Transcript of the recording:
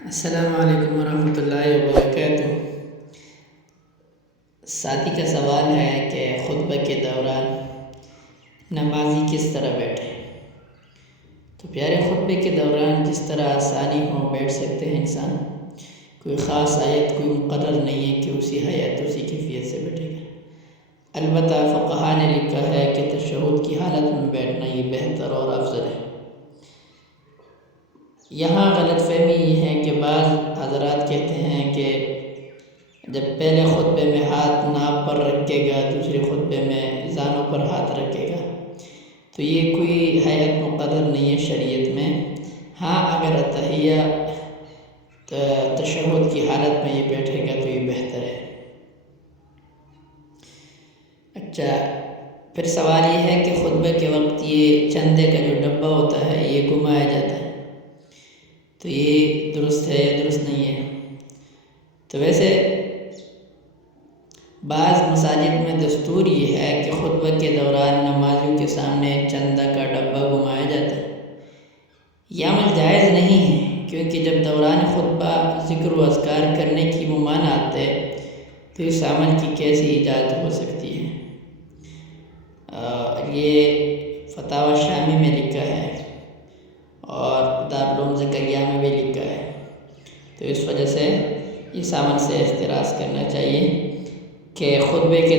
السلام علیکم ورحمۃ اللہ وبرکاتہ۔ ساتھی کا سوال ہے کہ خطبہ کے دوران نمازی کس طرح بیٹھے؟ تو پیارے، خطبے کے دوران جس طرح آسانی ہو بیٹھ سکتے ہیں انسان، کوئی خاص آیت کوئی مقرر نہیں ہے کہ اسی حیات اسی کیفیت سے بیٹھے گا۔ البتہ فقہا نے لکھا ہے کہ تشہد کی حالت میں بیٹھنا یہ بہتر اور افضل ہے۔ یہاں غلط فہمی یہ ہے کہ بعض حضرات کہتے ہیں کہ جب پہلے خطبے میں ہاتھ ناپ پر رکھے گا، دوسرے خطبے میں زانوں پر ہاتھ رکھے گا، تو یہ کوئی حیات مقرر نہیں ہے شریعت میں۔ ہاں، اگر تحیہ تشہد کی حالت میں یہ بیٹھے گا تو یہ بہتر ہے۔ اچھا، پھر سوال یہ ہے کہ خطبے کے وقت یہ چندے کا جو ڈبہ ہوتا ہے یہ گھمایا جاتا ہے، تو یہ درست ہے یا درست نہیں ہے؟ تو ویسے بعض مساجد میں دستور یہ ہے کہ خطبہ کے دوران نمازیوں کے سامنے چندہ کا ڈبہ گھمایا جاتا ہے۔ یہ عمل جائز نہیں ہے، کیونکہ جب دوران خطبہ ذکر و اذکار کرنے کی ممانعت ہے تو اس عمل کی کیسی ایجاد ہو سکتی ہے؟ یہ فتاوی شامی میں لکھا ہے اور دارالعلوم زکریا میں بھی لکھا ہے، تو اس وجہ سے اس عمل سے احتراز کرنا چاہیے کہ خطبے کے